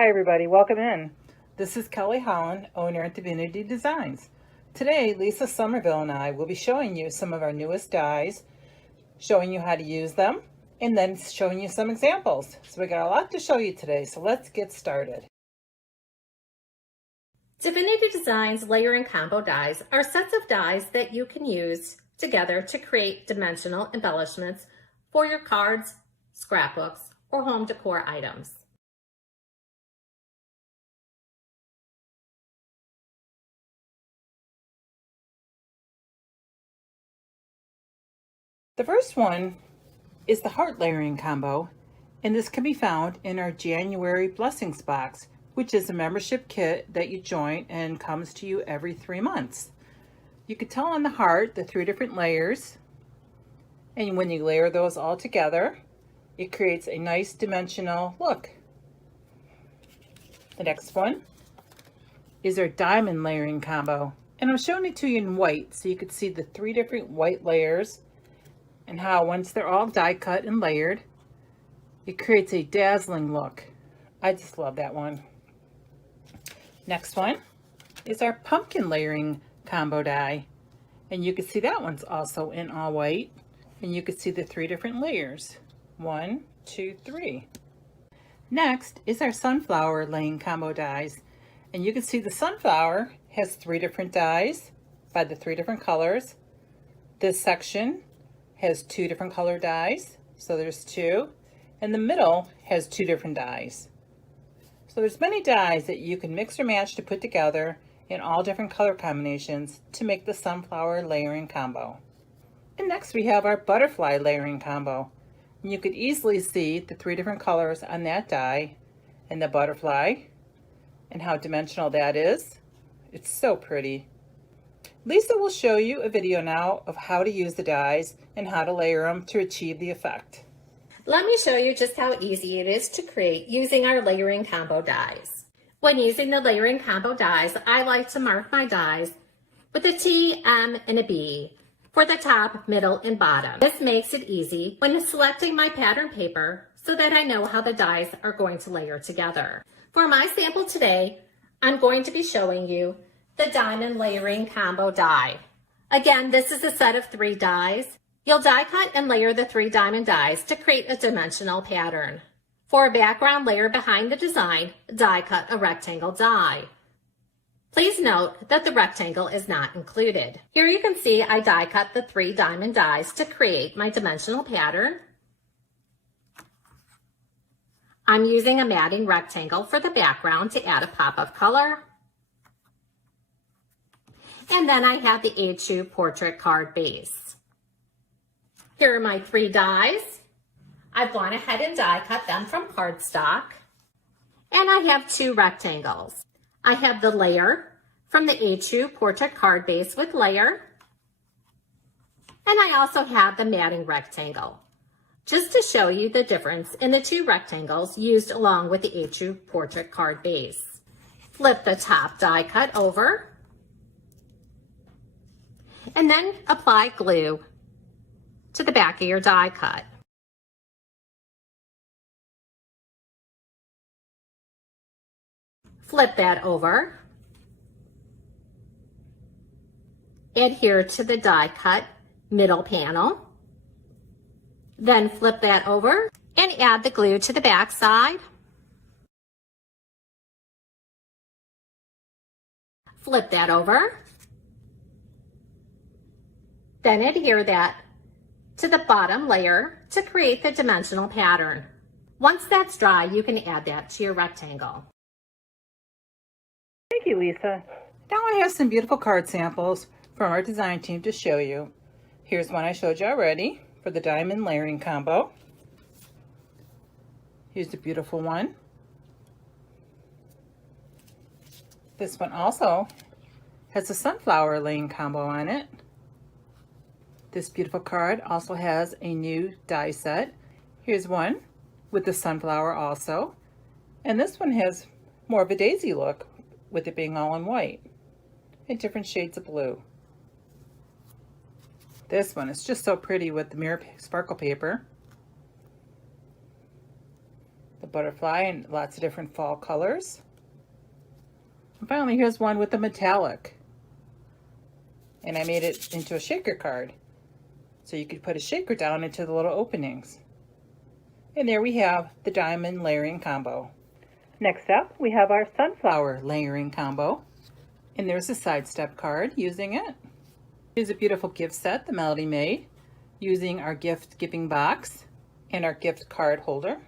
Hi everybody, welcome in. This is Kelly Holland, owner at Divinity Designs. Today, Lisa Somerville and I will be showing you some of our newest dies, showing you how to use them, and then showing you some examples. So we got a lot to show you today, so let's get started. Divinity Designs layer and combo dies are sets of dies that you can use together to create dimensional embellishments for your cards, scrapbooks, or home decor items. The first one is the heart layering combo, and this can be found in our January Blessings box, which is a membership kit that you join and comes to you every 3 months. You can tell on the heart the 3 different layers, and when you layer those all together, it creates a nice dimensional look. The next one is our diamond layering combo, and I'm showing it to you in white so you can see the 3 different white layers and how once they're all die cut and layered, it creates a dazzling look. I just love that one. Next one is our pumpkin layering combo die, and you can see that one's also in all white, and you can see the 3 different layers. 1, 2, 3. Next is our sunflower laying combo dies, and you can see the sunflower has 3 different dies by the 3 different colors. This section has 2 different color dies, so there's 2, and the middle has 2 different dies. So there's many dies that you can mix or match to put together in all different color combinations to make the sunflower layering combo. And next we have our butterfly layering combo. And you could easily see the 3 different colors on that die and the butterfly and how dimensional that is. It's so pretty. Lisa will show you a video now of how to use the dies and how to layer them to achieve the effect. Let me show you just how easy it is to create using our layering combo dies. When using the layering combo dies, I like to mark my dies with a T, M, and a B for the top, middle, and bottom. This makes it easy when selecting my pattern paper so that I know how the dies are going to layer together. For my sample today, I'm going to be showing you the diamond layering combo die. Again, this is a set of 3 dies. You'll die cut and layer the 3 diamond dies to create a dimensional pattern. For a background layer behind the design, die cut a rectangle die. Please note that the rectangle is not included. Here you can see I die cut the 3 diamond dies to create my dimensional pattern. I'm using a matting rectangle for the background to add a pop of color. And then I have the A2 portrait card base. Here are my 3 dies. I've gone ahead and die cut them from cardstock. And I have 2 rectangles. I have the layer from the A2 portrait card base with layer. And I also have the matting rectangle, just to show you the difference in the 2 rectangles used along with the A2 portrait card base. Flip the top die cut over. And then apply glue to the back of your die cut. Flip that over. Adhere to the die cut middle panel. Then flip that over and add the glue to the back side. Flip that over. Then adhere that to the bottom layer to create the dimensional pattern. Once that's dry, you can add that to your rectangle. Thank you, Lisa. Now I have some beautiful card samples from our design team to show you. Here's one I showed you already for the diamond layering combo. Here's a beautiful one. This one also has a sunflower laying combo on it. This beautiful card also has a new die set. Here's one with the sunflower also. And this one has more of a daisy look with it being all in white and different shades of blue. This one is just so pretty with the mirror sparkle paper. The butterfly and lots of different fall colors. And finally, here's one with the metallic. And I made it into a shaker card. So you could put a shaker down into the little openings. And there we have the diamond layering combo. Next up, we have our sunflower layering combo. And there's a side step card using it. Here's a beautiful gift set that Melody made using our gift giving box and our gift card holder.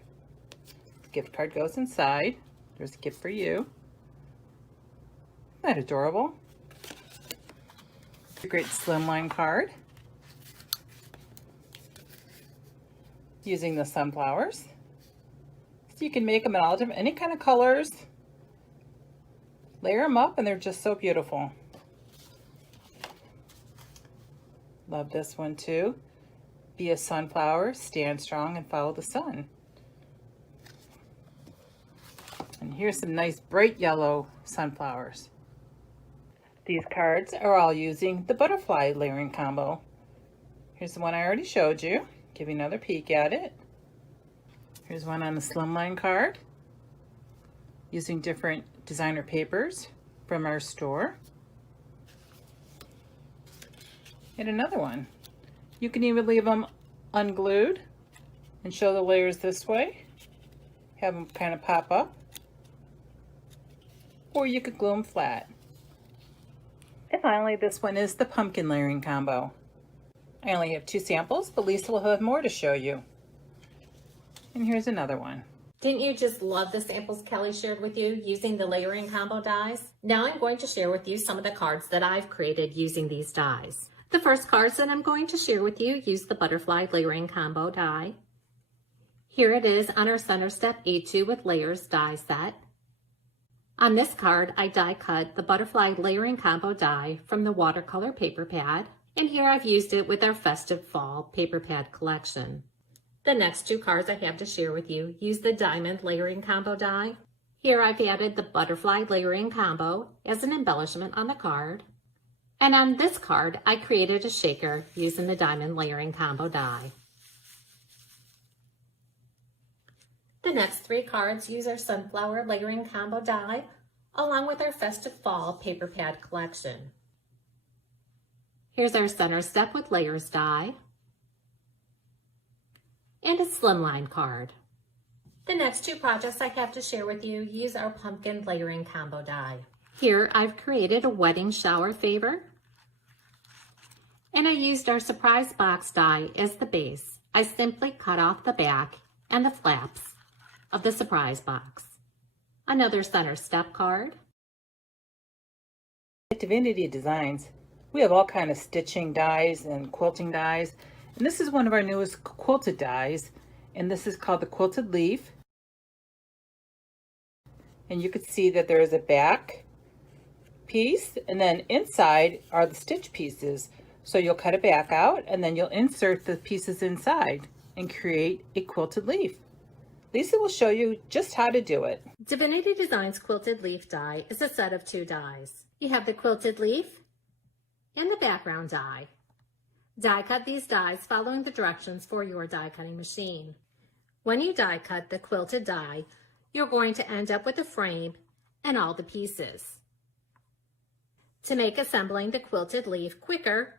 The gift card goes inside. There's a gift for you. Isn't that adorable? A great slimline card using the sunflowers. So you can make them in all different, any kind of colors. Layer them up and they're just so beautiful. Love this one too. Be a sunflower, stand strong and follow the sun. And here's some nice bright yellow sunflowers. These cards are all using the butterfly layering combo. Here's the one I already showed you. Give you another peek at it. Here's one on the slimline card using different designer papers from our store. And another one. You can even leave them unglued and show the layers this way. Have them kind of pop up. Or you could glue them flat. And finally, this one is the pumpkin layering combo. I only have 2 samples, but Lisa will have more to show you. And here's another one. Didn't you just love the samples Kelly shared with you using the layering combo dies? Now I'm going to share with you some of the cards that I've created using these dies. The first cards that I'm going to share with you use the butterfly layering combo die. Here it is on our center step A2 with layers die set. On this card, I die cut the butterfly layering combo die from the watercolor paper pad, and here I've used it with our festive fall paper pad collection. The next 2 cards I have to share with you use the diamond layering combo die. Here I've added the butterfly layering combo as an embellishment on the card. And on this card, I created a shaker using the diamond layering combo die. The next 3 cards use our sunflower layering combo die along with our festive fall paper pad collection. Here's our center step with layers die and a slimline card. The next 2 projects I have to share with you use our pumpkin layering combo die. Here I've created a wedding shower favor and I used our surprise box die as the base. I simply cut off the back and the flaps of the surprise box. Another center step card. At Divinity Designs, we have all kind of stitching dies and quilting dies. And this is one of our newest quilted dies. And this is called the quilted leaf. And you can see that there is a back piece and then inside are the stitch pieces. So you'll cut it back out and then you'll insert the pieces inside and create a quilted leaf. Lisa will show you just how to do it. Divinity Designs quilted leaf die is a set of 2 dies. You have the quilted leaf and the background die. Die cut these dies following the directions for your die cutting machine. When you die cut the quilted die, you're going to end up with a frame and all the pieces. To make assembling the quilted leaf quicker,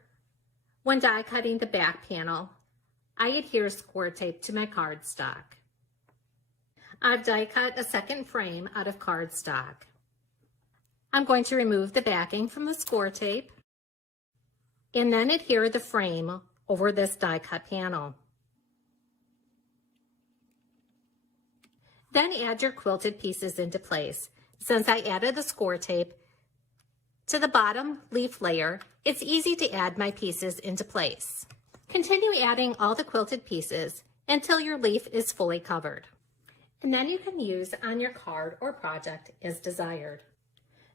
when die cutting the back panel, I adhere score tape to my cardstock. I've die cut a second frame out of cardstock. I'm going to remove the backing from the score tape and then adhere the frame over this die cut panel. Then add your quilted pieces into place. Since I added the score tape to the bottom leaf layer, it's easy to add my pieces into place. Continue adding all the quilted pieces until your leaf is fully covered. And then you can use on your card or project as desired.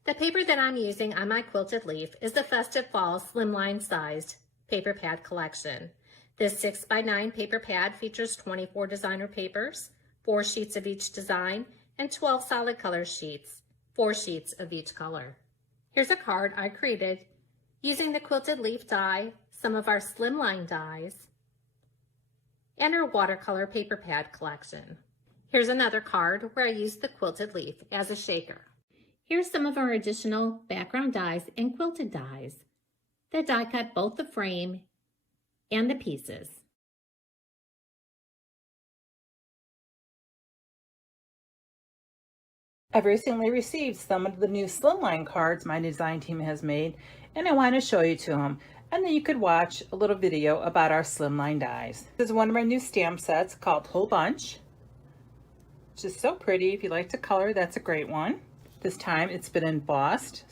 The paper that I'm using on my quilted leaf is the Festive Fall Slimline Sized Paper Pad Collection. This 6x9 paper pad features 24 designer papers, 4 sheets of each design, and 12 solid color sheets, 4 sheets of each color. Here's a card I created using the quilted leaf die, some of our slimline dies, and our watercolor paper pad collection. Here's another card where I used the quilted leaf as a shaker. Here's some of our additional background dies and quilted dies that die cut both the frame and the pieces. I've recently received some of the new slimline cards my design team has made, and I want to show you to them. And then you could watch a little video about our slimline dies. This is one of our new stamp sets called Whole Bunch. It's just so pretty. If you like to color, that's a great one. This time it's been embossed.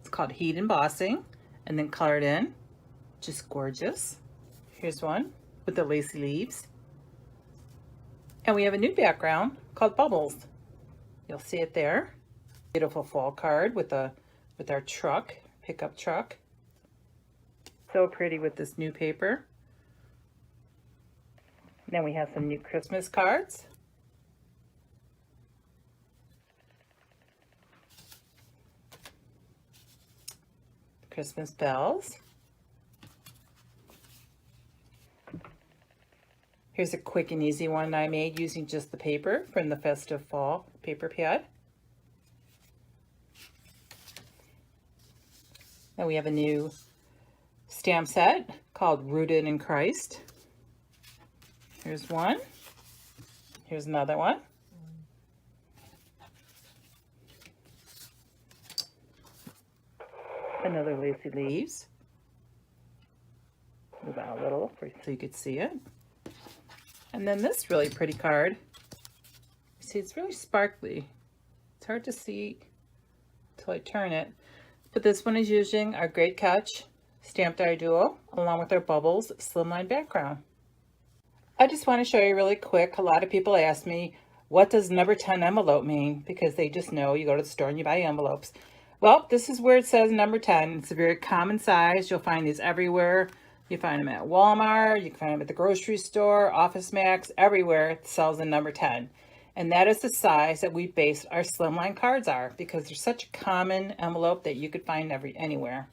It's called heat embossing and then colored in. Just gorgeous. Here's one with the lacy leaves. And we have a new background called Bubbles. You'll see it there. Beautiful fall card with our truck, pickup truck. So pretty with this new paper. Then we have some new Christmas cards. Christmas bells. Here's a quick and easy one I made using just the paper from the Festive Fall paper pad. Then we have a new stamp set called Rooted in Christ. Here's one. Here's another one. Another lacy leaves. Move out a little so you could see it. And then this really pretty card. See, it's really sparkly. It's hard to see until I turn it. But this one is using our Great Catch Stamped Die Duo along with our Bubbles slimline background. I just want to show you really quick. A lot of people ask me, what does number 10 envelope mean? Because they just know you go to the store and you buy envelopes. Well, this is where it says number 10. It's a very common size. You'll find these everywhere. You find them at Walmart, you can find them at the grocery store, Office Max, everywhere it sells a number 10. And that is the size that we based our slimline cards are, because they're such a common envelope that you could find anywhere.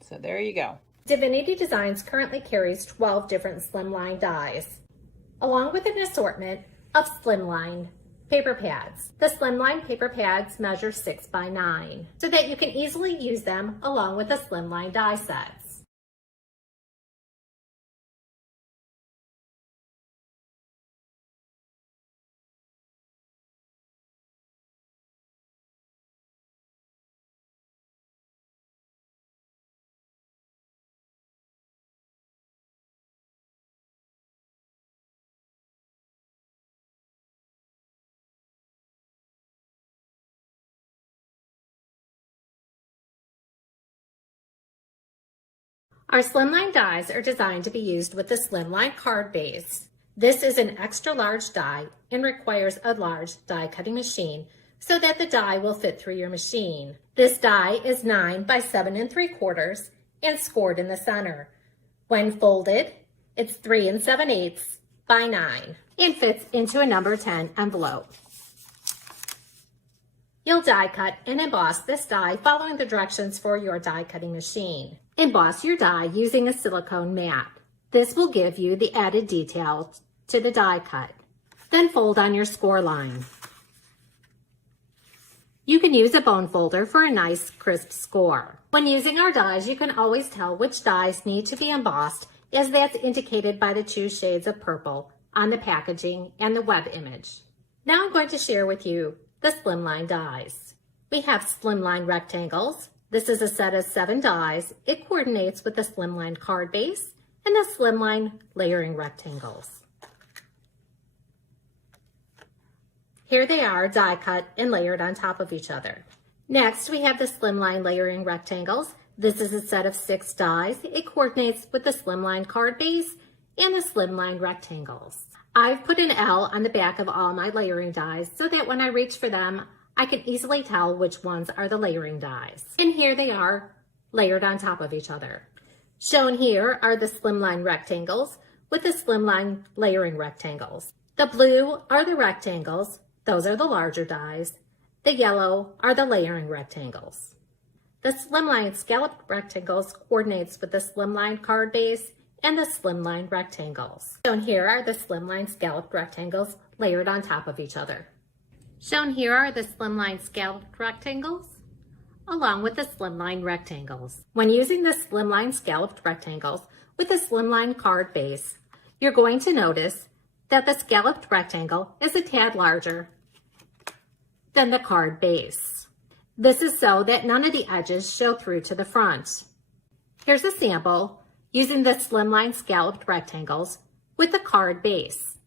So there you go. Divinity Designs currently carries 12 different slimline dies, along with an assortment of slimline paper pads. The slimline paper pads measure 6 by 9, so that you can easily use them along with the slimline die sets. Our slimline dies are designed to be used with the slimline card base. This is an extra large die and requires a large die cutting machine so that the die will fit through your machine. This die is 9 by 7 3/4 and scored in the center. When folded, it's 3 7/8 by 9 and fits into a number 10 envelope. You'll die cut and emboss this die following the directions for your die cutting machine. Emboss your die using a silicone mat. This will give you the added detail to the die cut. Then fold on your score line. You can use a bone folder for a nice crisp score. When using our dies, you can always tell which dies need to be embossed, as that's indicated by the 2 shades of purple on the packaging and the web image. Now I'm going to share with you the slimline dies. We have slimline rectangles. This is a set of 7 dies. It coordinates with the slimline card base and the slimline layering rectangles. Here they are, die cut and layered on top of each other. Next, we have the slimline layering rectangles. This is a set of 6 dies. It coordinates with the slimline card base and the slimline rectangles. I've put an L on the back of all my layering dies so that when I reach for them, I can easily tell which ones are the layering dies. And here they are, layered on top of each other. Shown here are the slimline rectangles with the slimline layering rectangles. The blue are the rectangles. Those are the larger dies. The yellow are the layering rectangles. The slimline scalloped rectangles coordinates with the slimline card base and the slimline rectangles. Shown here are the slimline scalloped rectangles layered on top of each other. Shown here are the slimline scalloped rectangles along with the slimline rectangles. When using the slimline scalloped rectangles with a slimline card base, you're going to notice that the scalloped rectangle is a tad larger than the card base. This is so that none of the edges show through to the front. Here's a sample using the slimline scalloped rectangles with the card base.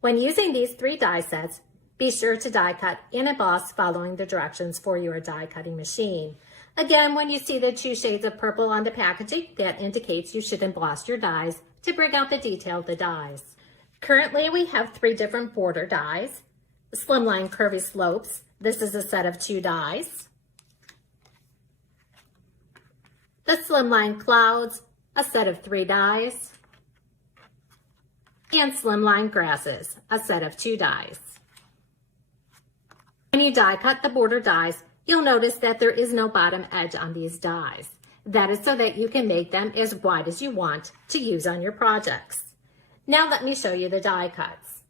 When using these 3 die sets, be sure to die cut and emboss following the directions for your die cutting machine. Again, when you see the 2 shades of purple on the packaging, that indicates you should emboss your dies to bring out the detail of the dies. Currently, we have 3 different border dies. The slimline curvy slopes, this is a set of 2 dies. The slimline clouds, a set of 3 dies. And slimline grasses, a set of 2 dies. When you die cut the border dies, you'll notice that there is no bottom edge on these dies. That is so that you can make them as wide as you want to use on your projects. Now let me show you the die cuts.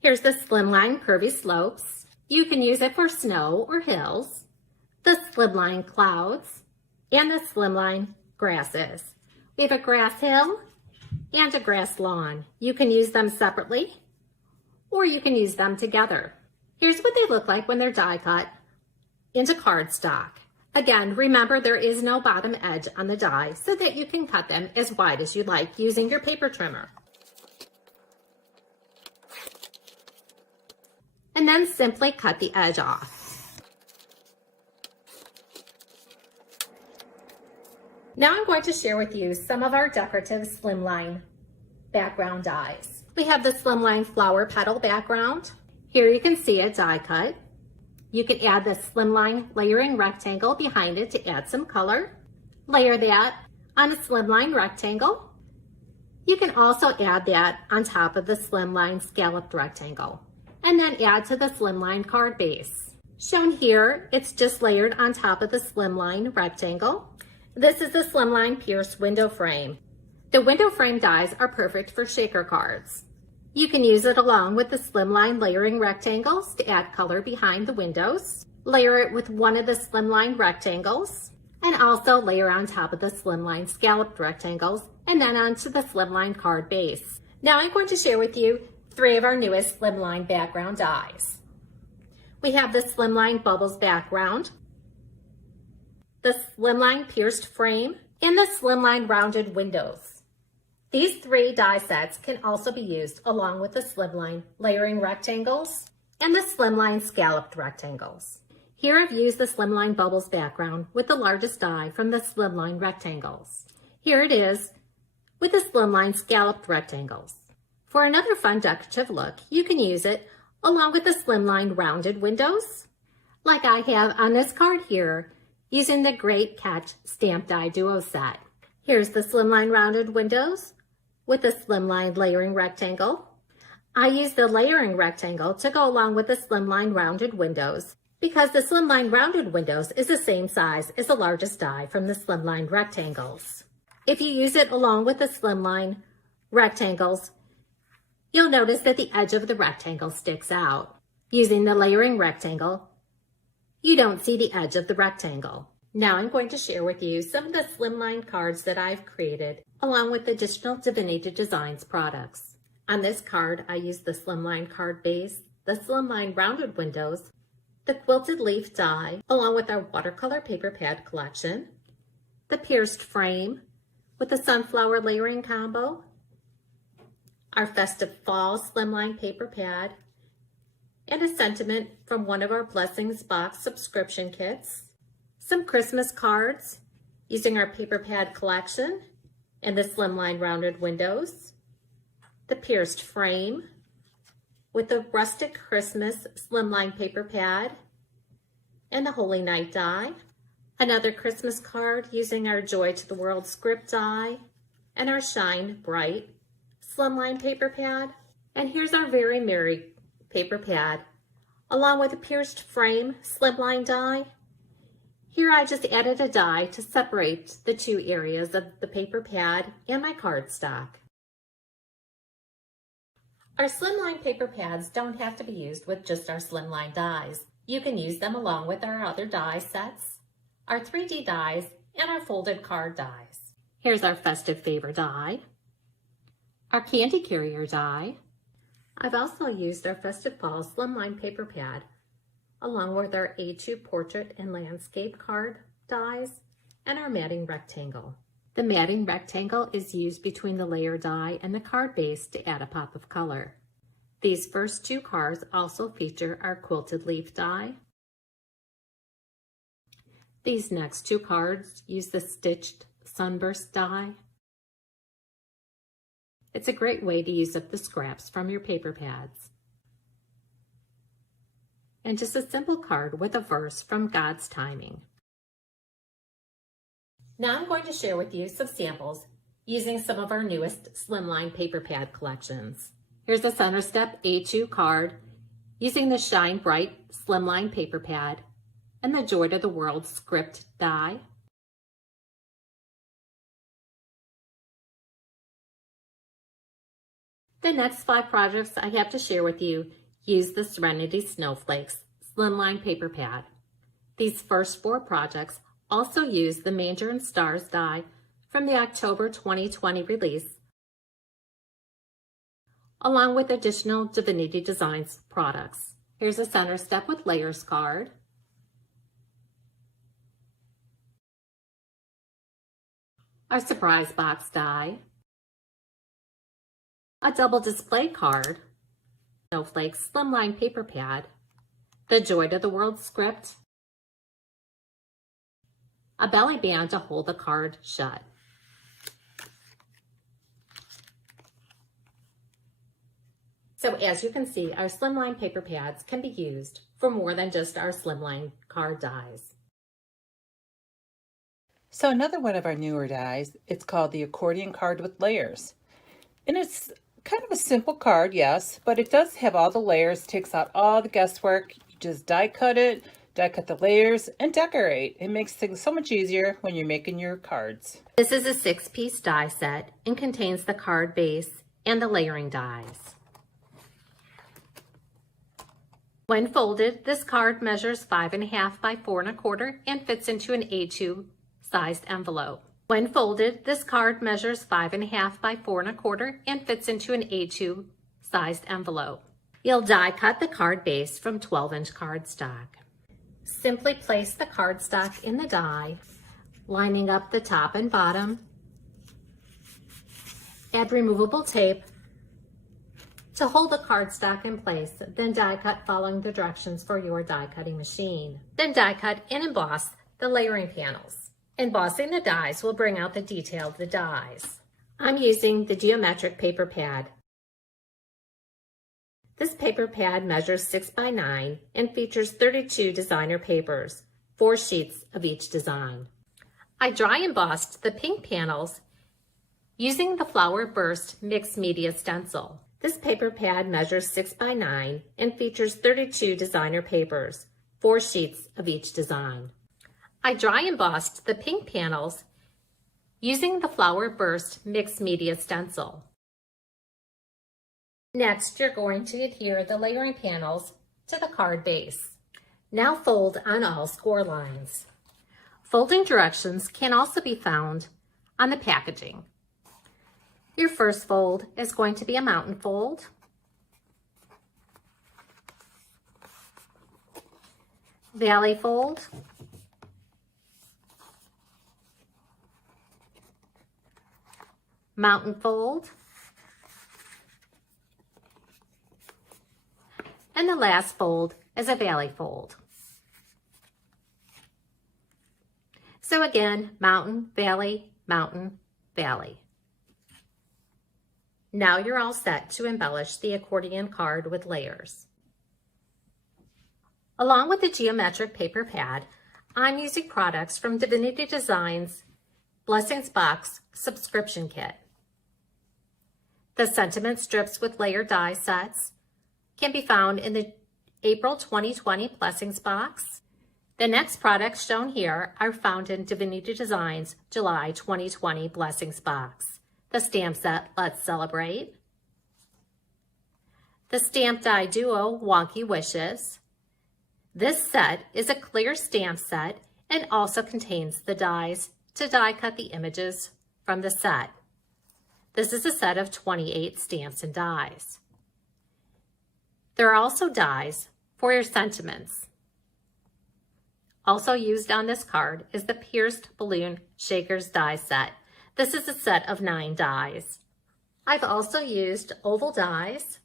Here's the slimline curvy slopes. You can use it for snow or hills, the slimline clouds, and the slimline grasses. We have a grass hill and a grass lawn. You can use them separately or you can use them together. Here's what they look like when they're die cut into cardstock. Again, remember there is no bottom edge on the die so that you can cut them as wide as you like using your paper trimmer. And then simply cut the edge off. Now I'm going to share with you some of our decorative slimline background dies. We have the slimline flower petal background. Here you can see a die cut. You can add the slimline layering rectangle behind it to add some color. Layer that on a slimline rectangle. You can also add that on top of the slimline scalloped rectangle and then add to the slimline card base. Shown here, it's just layered on top of the slimline rectangle. This is the slimline pierced window frame. The window frame dies are perfect for shaker cards. You can use it along with the slimline layering rectangles to add color behind the windows. Layer it with one of the slimline rectangles and also layer on top of the slimline scalloped rectangles and then onto the slimline card base. Now I'm going to share with you 3 of our newest slimline background dies. We have the slimline bubbles background, the slimline pierced frame, and the slimline rounded windows. These 3 die sets can also be used along with the slimline layering rectangles and the slimline scalloped rectangles. Here I've used the slimline bubbles background with the largest die from the slimline rectangles. Here it is with the slimline scalloped rectangles. For another fun decorative look, you can use it along with the slimline rounded windows, like I have on this card here, using the Great Catch Stamp Die Duo set. Here's the slimline rounded windows with the slimline layering rectangle. I use the layering rectangle to go along with the slimline rounded windows because the slimline rounded windows is the same size as the largest die from the slimline rectangles. If you use it along with the slimline rectangles, you'll notice that the edge of the rectangle sticks out. Using the layering rectangle, you don't see the edge of the rectangle. Now I'm going to share with you some of the slimline cards that I've created along with additional Divinity Designs products. On this card, I used the slimline card base, the slimline rounded windows, the quilted leaf die, along with our watercolor paper pad collection, the pierced frame with the sunflower layering combo, our festive fall slimline paper pad, and a sentiment from one of our Blessings Box subscription kits, some Christmas cards using our paper pad collection and the slimline rounded windows, the pierced frame with the rustic Christmas slimline paper pad and the Holy Night die, another Christmas card using our Joy to the World script die and our Shine Bright slimline paper pad. And here's our Very Merry paper pad along with a pierced frame slimline die. Here I just added a die to separate the two areas of the paper pad and my cardstock. Our slimline paper pads don't have to be used with just our slimline dies. You can use them along with our other die sets, our 3D dies, and our folded card dies. Here's our festive favor die, our candy carrier die. I've also used our festive fall slimline paper pad along with our A2 portrait and landscape card dies and our matting rectangle. The matting rectangle is used between the layer die and the card base to add a pop of color. These first two cards also feature our quilted leaf die. These next two cards use the stitched sunburst die. It's a great way to use up the scraps from your paper pads. And just a simple card with a verse from God's timing. Now I'm going to share with you some samples using some of our newest slimline paper pad collections. Here's a center step A2 card using the Shine Bright slimline paper pad and the Joy to the World script die. The next 5 projects I have to share with you use the Serenity Snowflakes slimline paper pad. These first 4 projects also use the Manger and Stars die from the October 2020 release, along with additional Divinity Designs products. Here's a center step with layers card, our surprise box die, a double display card, Snowflakes slimline paper pad, the Joy to the World script, a belly band to hold the card shut. So as you can see, our slimline paper pads can be used for more than just our slimline card dies. So another one of our newer dies, it's called the accordion card with layers. And it's kind of a simple card, yes, but it does have all the layers, takes out all the guesswork. You just die cut it, die cut the layers, and decorate. It makes things so much easier when you're making your cards. This is a 6-piece die set and contains the card base and the layering dies. When folded, this card measures 5.5 by 4.25 and fits into an A2 sized envelope. When folded, this card measures 5.5 by 4.25 and fits into an A2 sized envelope. You'll die cut the card base from 12-inch cardstock. Simply place the cardstock in the die, lining up the top and bottom. Add removable tape to hold the cardstock in place, then die cut following the directions for your die cutting machine. Then die cut and emboss the layering panels. Embossing the dies will bring out the detail of the dies. I'm using the geometric paper pad. This paper pad measures 6 by 9 and features 32 designer papers, 4 sheets of each design. I dry embossed the pink panels using the Flower Burst Mixed Media Stencil. This paper pad measures 6 by 9 and features 32 designer papers, 4 sheets of each design. I dry embossed the pink panels using the Flower Burst Mixed Media Stencil. Next, you're going to adhere the layering panels to the card base. Now fold on all score lines. Folding directions can also be found on the packaging. Your first fold is going to be a mountain fold. Valley fold. Mountain fold. And the last fold is a valley fold. So again, mountain, valley, mountain, valley. Now you're all set to embellish the accordion card with layers. Along with the geometric paper pad, I'm using products from Divinity Designs Blessings Box subscription kit. The sentiment strips with layer die sets can be found in the April 2020 Blessings Box. The next products shown here are found in Divinity Designs July 2020 Blessings Box. The stamp set Let's Celebrate, the Stamp Die Duo Wonky Wishes. This set is a clear stamp set and also contains the dies to die cut the images from the set. This is a set of 28 stamps and dies. There are also dies for your sentiments. Also used on this card is the Pierced Balloon Shakers die set. This is a set of 9 dies. I've also used oval dies,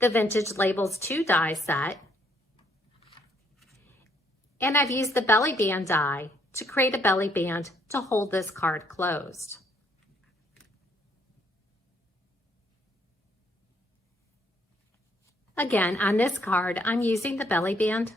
the Vintage Labels 2 die set, and I've used the belly band die to create a belly band to hold this card closed. Again, on this card, I'm using the belly band.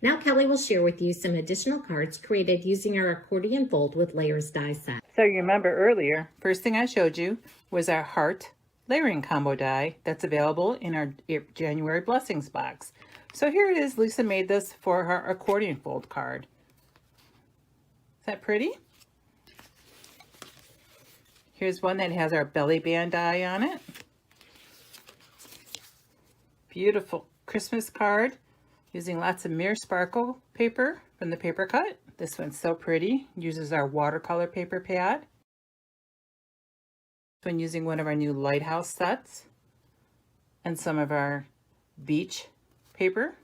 Now Kelly will share with you some additional cards created using our accordion fold with layers die set. So you remember earlier, first thing I showed you was our heart layering combo die that's available in our January Blessings box. So here it is. Lisa made this for her accordion fold card. Is that pretty? Here's one that has our belly band die on it. Beautiful Christmas card using lots of mirror sparkle paper from the paper cut. This one's so pretty. Uses our watercolor paper pad. This one using one of our new lighthouse sets and some of our beach paper.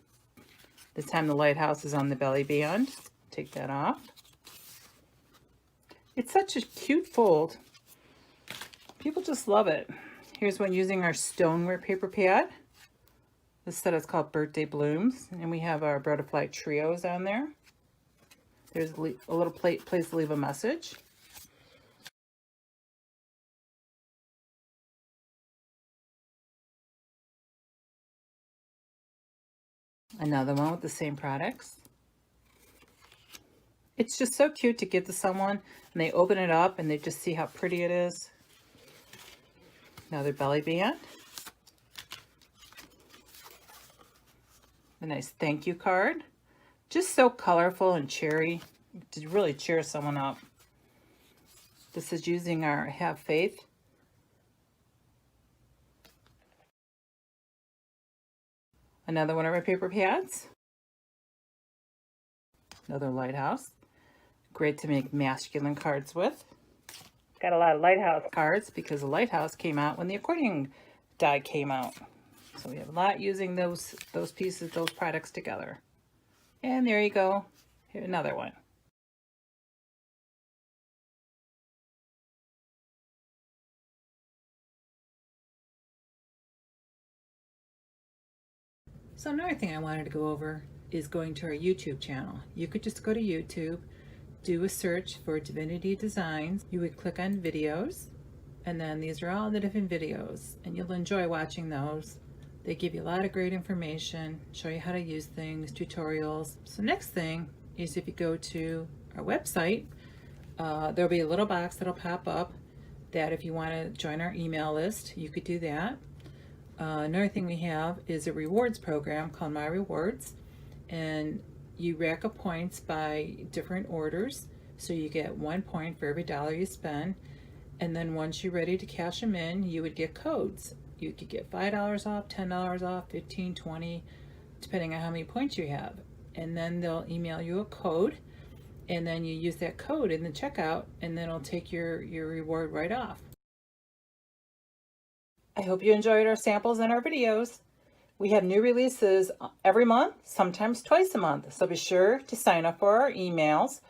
This time the lighthouse is on the belly band. Take that off. It's such a cute fold. People just love it. Here's one using our stoneware paper pad. This set is called Birthday Blooms, and we have our butterfly trios on there. There's a little place to leave a message. Another one with the same products. It's just so cute to give to someone and they open it up and they just see how pretty it is. Another belly band. A nice thank you card. Just so colorful and cheery to really cheer someone up. This is using our Have Faith. Another one of our paper pads. Another lighthouse. Great to make masculine cards with. Got a lot of lighthouse cards because the lighthouse came out when the accordion die came out. So we have a lot using those pieces, those products together. And there you go. Here, another one. So another thing I wanted to go over is going to our YouTube channel. You could just go to YouTube, do a search for Divinity Designs. You would click on videos, and then these are all the different videos, and you'll enjoy watching those. They give you a lot of great information, show you how to use things, tutorials. So next thing is if you go to our website, there'll be a little box that'll pop up that if you want to join our email list, you could do that. Another thing we have is a rewards program called My Rewards, and you rack up points by different orders. So you get 1 point for every $1 you spend, and then once you're ready to cash them in, you would get codes. You could get $5 off, $10 off, 15, 20, depending on how many points you have. And then they'll email you a code, and then you use that code in the checkout, and then it'll take your reward right off. I hope you enjoyed our samples and our videos. We have new releases every month, sometimes twice a month, so be sure to sign up for our emails